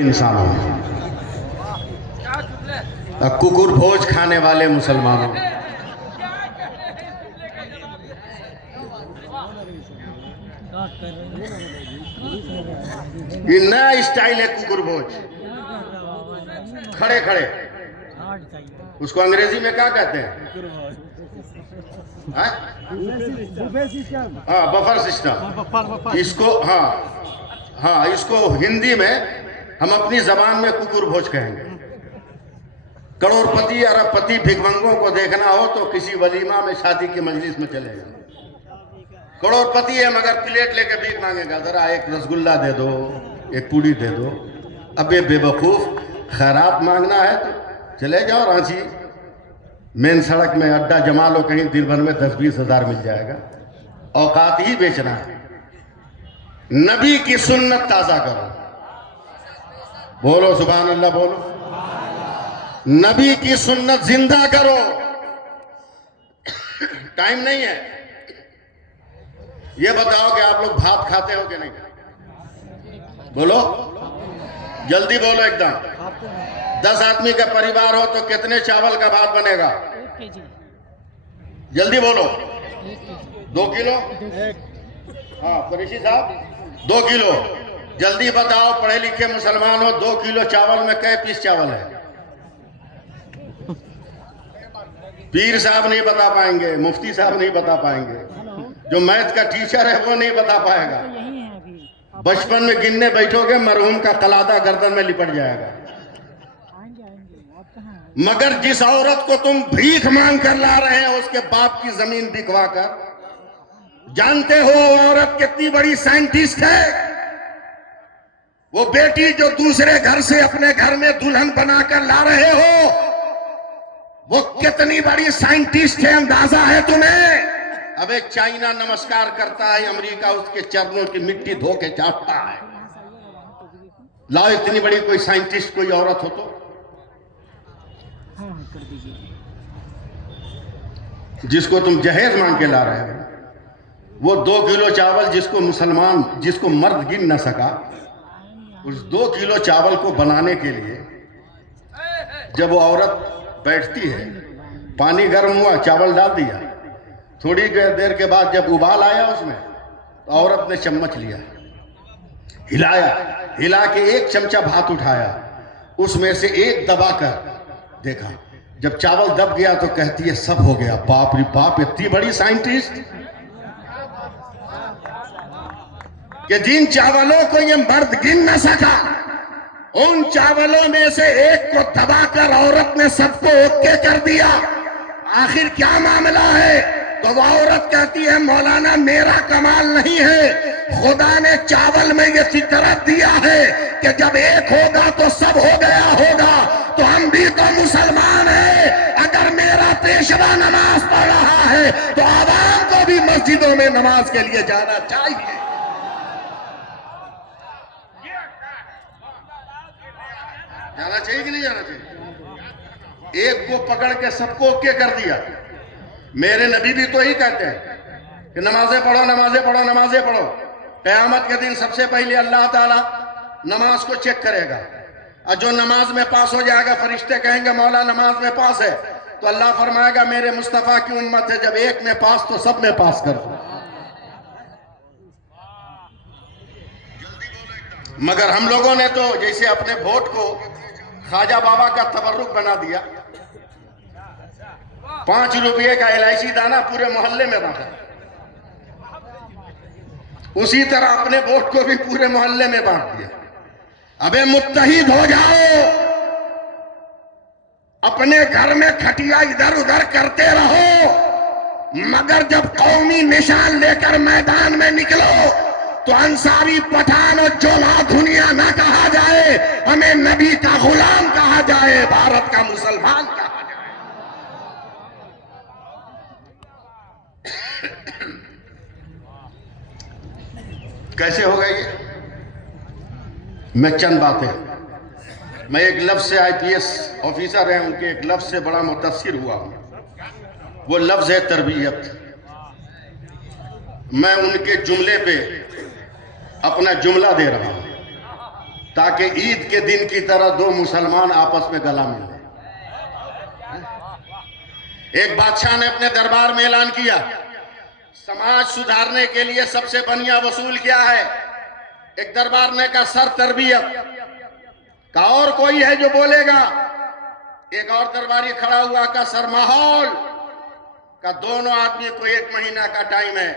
इंसानों, कुकुर भोज खाने वाले मुसलमानों, ये नया स्टाइल है कुकुर भोज। खड़े खड़े, उसको अंग्रेजी में क्या कहते हैं? हाँ, बफर सिस्टम। इसको हाँ, इसको हिंदी में हम अपनी जबान में कुकुर भोज कहेंगे। करोड़पति अरबपति भिखमंगों को देखना हो तो किसी वलीमा में, शादी की मजलिस में चले जाओ। करोड़पति है मगर प्लेट लेके भीख मांगेगा, जरा एक रसगुल्ला दे दो, एक पूड़ी दे दो। अबे बेवकूफ, खैरात मांगना है तो चले जाओ रांची, मेन सड़क में अड्डा जमा लो, कहीं दिन भर में 10-20 हजार मिल जाएगा। औकात ही बेचना है। नबी की सुन्नत ताजा करो, बोलो सुभान अल्लाह, बोलो। नबी की सुन्नत जिंदा करो। टाइम नहीं है। ये बताओ कि आप लोग भात खाते हो कि नहीं? बोलो, जल्दी बोलो एकदम। 10 आदमी का परिवार हो तो कितने चावल का भात बनेगा? 1 केजी। जल्दी बोलो। 2 किलो? हाँ कुरैशी साहब, 2 किलो। जल्दी बताओ, पढ़े लिखे मुसलमान हो, 2 किलो चावल में कै पीस चावल है? पीर साहब नहीं बता पाएंगे, मुफ्ती साहब नहीं बता पाएंगे, जो मैथ का टीचर है वो नहीं बता पाएगा। बचपन में गिनने बैठोगे, मरहूम का कलादा गर्दन में लिपट जाएगा। मगर जिस औरत को तुम भीख मांग कर ला रहे हो, उसके बाप की जमीन बिकवा कर, जानते हो वो औरत कितनी बड़ी साइंटिस्ट है? वो बेटी जो दूसरे घर से अपने घर में दुल्हन बनाकर ला रहे हो, वो कितनी बड़ी साइंटिस्ट है, अंदाजा है तुम्हें? अब एक चाइना नमस्कार करता है, अमेरिका उसके चरणों की मिट्टी धो के चाटता है। लाओ, इतनी बड़ी कोई साइंटिस्ट कोई औरत हो तो जिसको तुम जहेज मांग के ला रहे हो, वो 2 किलो चावल जिसको मुसलमान, जिसको मर्द गिन न सका, उस 2 किलो चावल को बनाने के लिए जब वो औरत बैठती है, पानी गर्म हुआ, चावल डाल दिया, थोड़ी देर के बाद जब उबाल आया उसमें, तो औरत ने चम्मच लिया, हिलाया, हिला के 1 चमचा भात उठाया, उसमें से 1 दबाकर देखा, जब चावल दब गया तो कहती है सब हो गया। बाप रे बाप, इतनी बड़ी साइंटिस्ट कि जिन चावलों को ये मर्द गिन न सका, उन चावलों में से 1 को दबाकर औरत ने सबको ओके कर दिया। आखिर क्या मामला है? तो वो औरत कहती है, मौलाना मेरा कमाल नहीं है, खुदा ने चावल में ये फितरत दिया है कि जब 1 होगा तो सब हो गया होगा। तो हम भी तो मुसलमान हैं। अगर मेरा पेशवा नमाज पढ़ रहा है तो आवाम को भी मस्जिदों में नमाज के लिए जाना चाहिए। जाना चाहिए कि नहीं जाना चाहिए? 1 को पकड़ के सबको ओके कर दिया। मेरे नबी भी तो ही कहते हैं कि नमाजें पढ़ो, नमाजें पढ़ो, नमाजें पढ़ो। क़यामत के दिन सबसे पहले अल्लाह ताला नमाज को चेक करेगा, और जो नमाज में पास हो जाएगा, फरिश्ते कहेंगे मौला नमाज में पास है, तो अल्लाह फरमाएगा मेरे मुस्तफा की उम्मत है, जब 1 में पास तो सब में पास कर दो। मगर हम लोगों ने तो जैसे अपने वोट को ख्वाजा बाबा का तबर्रुक बना दिया, 5 रुपये का इलायची दाना पूरे मोहल्ले में बांटा। उसी तरह अपने वोट को भी पूरे मोहल्ले में बांट दिया। अबे मुत्तहिद हो जाओ, अपने घर में खटिया इधर उधर करते रहो, मगर जब कौमी निशान लेकर मैदान में निकलो तो अंसारी, पठान और जोला दुनिया ना कहा जाए, हमें नबी का गुलाम कहा जाए, भारत का मुसलमान कहा जाए। कैसे होगा ये? मैं चंद बातें, मैं एक लफ्ज से, IPS ऑफिसर हैं, उनके एक लफ्ज से बड़ा मुतासिर हुआ हूं। वो लफ्ज है तरबियत। मैं उनके जुमले पे अपना जुमला दे रहा हूं। ताकि ईद के दिन की तरह दो मुसलमान आपस में गला मिले। एक बादशाह ने अपने दरबार में ऐलान किया, समाज सुधारने के लिए सबसे बढ़िया वसूल क्या है? एक दरबार ने कहा सर तरबियत का, और कोई है जो बोलेगा? एक और दरबारी खड़ा हुआ का सर माहौल का। दोनों आदमी को 1 महीना का टाइम है,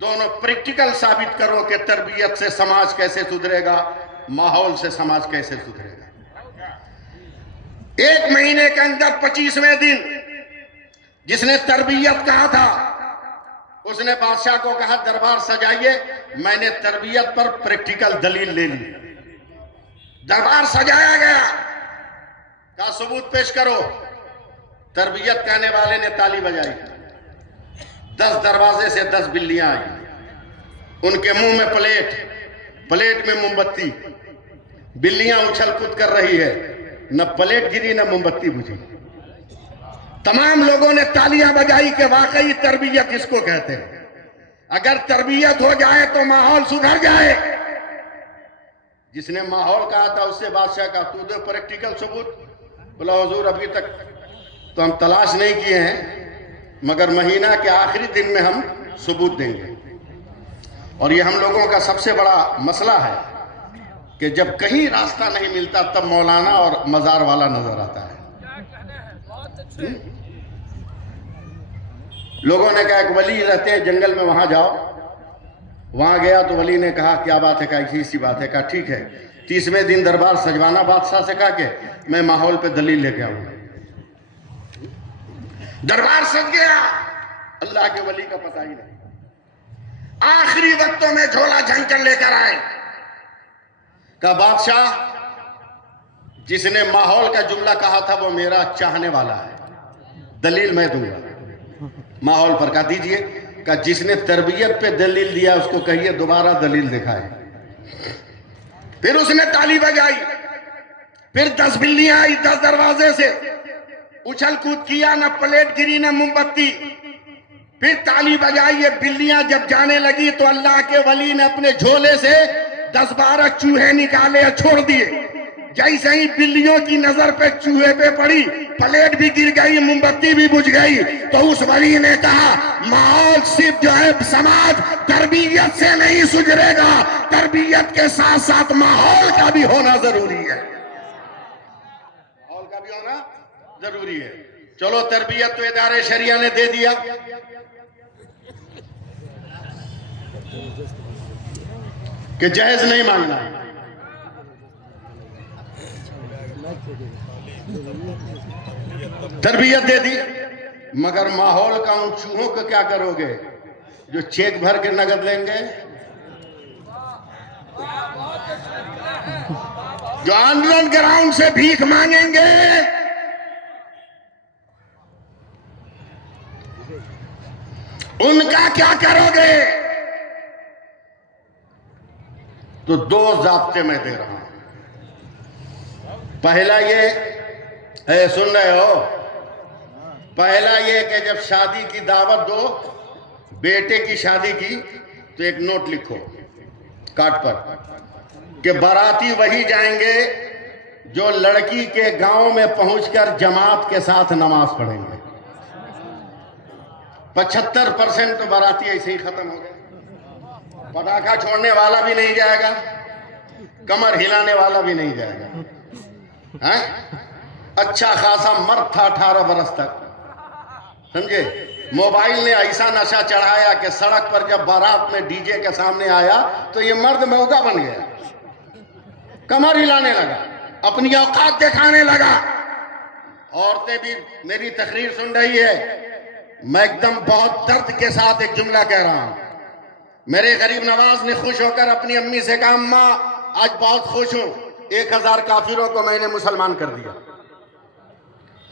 दोनों प्रैक्टिकल साबित करो कि तरबियत से समाज कैसे सुधरेगा, माहौल से समाज कैसे सुधरेगा। 1 महीने के अंदर 25वें दिन जिसने तरबियत कहा था उसने बादशाह को कहा दरबार सजाइए, मैंने तरबियत पर प्रैक्टिकल दलील ले ली। दरबार सजाया गया, कहा सबूत पेश करो। तरबियत कहने वाले ने ताली बजाई, 10 दरवाजे से 10 बिल्लियां आई, उनके मुंह में प्लेट में मोमबत्ती। बिल्लियां उछल कूद कर रही है, न प्लेट गिरी न मोमबत्ती बुझी। तमाम लोगों ने तालियां बजाई कि वाकई तरबियत इसको कहते हैं। अगर तरबियत हो जाए तो माहौल सुधर जाए। जिसने माहौल कहा था उससे बादशाह का तू दे प्रैक्टिकल सबूत। बोला हुजूर अभी तक तो हम तलाश नहीं किए हैं, मगर महीना के आखिरी दिन में हम सबूत देंगे। और ये हम लोगों का सबसे बड़ा मसला है कि जब कहीं रास्ता नहीं मिलता तब मौलाना और मजार वाला नजर आता है। लोगों ने कहा एक वली रहते हैं जंगल में, वहां जाओ। वहां गया तो वली ने कहा क्या बात है? कहा ऐसी सी बात है। कहा ठीक है, 30वें दिन दरबार सजवाना बादशाह से कहा के मैं माहौल पे दलील लेके आऊंगा। दरबार सज गया, अल्लाह के वली का पता ही नहीं। आखिरी वक्तों में झोला झंकर लेकर आए। कहा बादशाह जिसने माहौल का जुमला कहा था वो मेरा चाहने वाला है, दलील मैं दूंगा। माहौल पर कहा दीजिए। कहा जिसने तरबियत पे दलील दिया उसको कहिए दोबारा दलील दिखाए। फिर उसने ताली बजाई, फिर 10 बिल्लियां आई 10 दरवाजे से, उछल कूद किया, न प्लेट गिरी न मोमबत्ती। फिर ताली बजाई, ये बिल्लियां जब जाने लगी तो अल्लाह के वली ने अपने झोले से 10-12 चूहे निकाले और छोड़ दिए। जैसे ही बिल्लियों की नजर पे चूहे पे पड़ी, प्लेट भी गिर गई, मोमबत्ती भी बुझ गई, तो उस वली ने कहा माहौल सिर्फ जो है समाज तरबियत से नहीं सुधरेगा, तरबियत के साथ साथ माहौल का भी होना जरूरी है। माहौल का भी होना जरूरी है। चलो तरबियत तो इदारे शरिया ने दे दिया, कि जायज नहीं मानना। तरबियत दे दी, मगर माहौल का उन चूहों को क्या करोगे जो चेक भर के नगद लेंगे, जो अंडरग्राउंड ग्राउंड से भीख मांगेंगे? उनका क्या करोगे? तो 2 ज़ाब्ते मैं दे रहा हूं। पहला ये सुन रहे हो? पहला ये कि जब शादी की दावत दो, बेटे की शादी की, तो एक नोट लिखो कार्ड पर कि बाराती वही जाएंगे जो लड़की के गांव में पहुंचकर जमात के साथ नमाज पढ़ेंगे। 75% तो बाराती ऐसे ही खत्म हो गए। पटाखा छोड़ने वाला भी नहीं जाएगा, कमर हिलाने वाला भी नहीं जाएगा। हैं? अच्छा खासा मर्द था 18 बरस तक, समझे? मोबाइल ने ऐसा नशा चढ़ाया कि सड़क पर जब बारात में डीजे के सामने आया तो ये मर्द मौका बन गया, कमर हिलाने लगा, अपनी औकात दिखाने लगा। औरतें भी मेरी तकरीर सुन रही है, मैं एकदम बहुत दर्द के साथ एक जुमला कह रहा हूं। मेरे गरीब नवाज ने खुश होकर अपनी अम्मी से कहा अम्मा आज बहुत खुश हूं, 1000 काफिरों को मैंने मुसलमान कर दिया।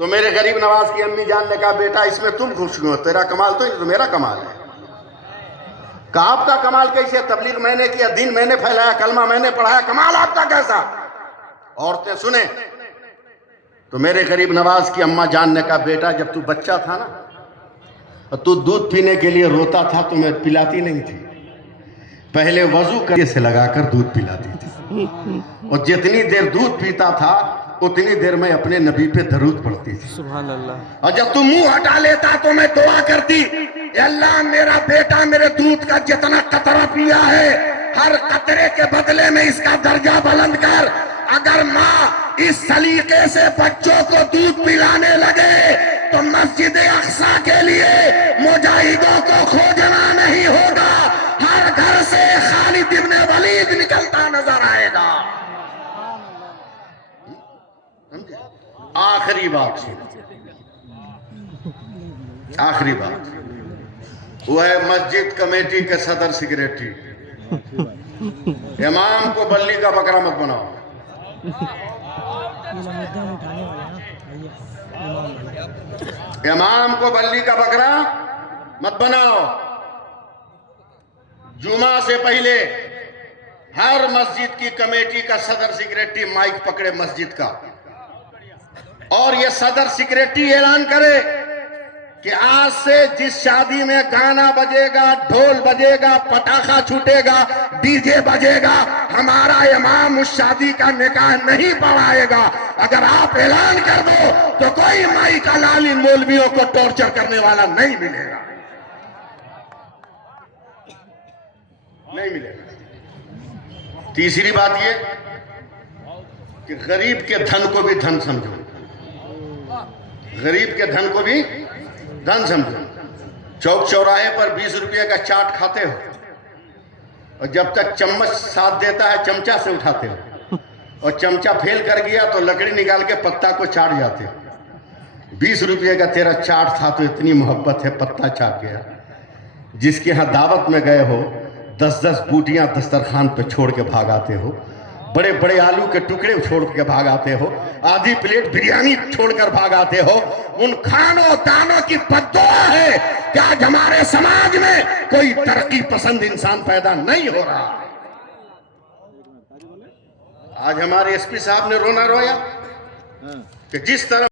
तो मेरे गरीब नवाज की अम्मी जान ने कहा बेटा इसमें तुम खुश हो, तेरा कमाल तो ये तो मेरा कमाल है। कहा आपका कमाल कैसे? तबलीग मैंने किया, दिन मैंने फैलाया, कलमा मैंने पढ़ाया, कमाल आपका कैसा? औरतें सुने तो मेरे गरीब नवाज की अम्मा जान ने कहा बेटा जब तू बच्चा था ना और तू दूध पीने के लिए रोता था तो मैं पिलाती नहीं थी, पहले वजू करके से लगाकर दूध पिलाती थी। और जितनी देर दूध पीता था उतनी देर में अपने नबी पे दरूद पढ़ती थी। सुभान अल्लाह। और जब तुम मुंह हटा लेता तो मैं दुआ करती, अल्लाह मेरा बेटा मेरे दूध का जितना कतरा पिया है, हर कतरे के बदले में इसका दर्जा बुलंद कर। अगर माँ इस सलीके से बच्चों को दूध पिलाने लगे तो मस्जिद अक्सा के लिए मुजाहिदों को खोजना नहीं होगा, हर घर से खालिद इब्ने वलीद निकलता नजर आएगा। आखिरी बात, आखिरी बात, वो है मस्जिद कमेटी के सदर सेक्रेटरी, इमाम को बल्ली का बकरा मत बनाओ। इमाम को बल्ली का बकरा मत बनाओ। जुमा से पहले हर मस्जिद की कमेटी का सदर सेक्रेटरी माइक पकड़े मस्जिद का, और ये सदर सेक्रेटरी ऐलान करे कि आज से जिस शादी में गाना बजेगा, ढोल बजेगा, पटाखा छूटेगा, डीजे बजेगा, हमारा इमाम उस शादी का निकाह नहीं पढ़ाएगा। अगर आप ऐलान कर दो तो कोई माई का लाल इन मौलवियों को टॉर्चर करने वाला नहीं मिलेगा, नहीं मिलेगा। तीसरी बात ये कि गरीब के धन को भी धन समझो, गरीब के धन को भी धन समझो। चौक चौराहे पर 20 रुपये का चाट खाते हो और जब तक चम्मच साथ देता है चमचा से उठाते हो, और चमचा फेल कर गया तो लकड़ी निकाल के पत्ता को चाट जाते हो। 20 रुपये का तेरा चाट था तो इतनी मोहब्बत है, पत्ता चाट गया। जिसके यहाँ दावत में गए हो 10-10 बूटियां दस्तरखान पे छोड़ के भाग आते हो, बड़े बड़े आलू के टुकड़े छोड़ के भाग आते हो, आधी प्लेट बिरयानी छोड़कर भाग आते हो। उन खानों दानों की बद्दुआ है कि आज हमारे समाज में कोई तरक्की पसंद इंसान पैदा नहीं हो रहा। आज हमारे एसपी साहब ने रोना रोया कि जिस तरह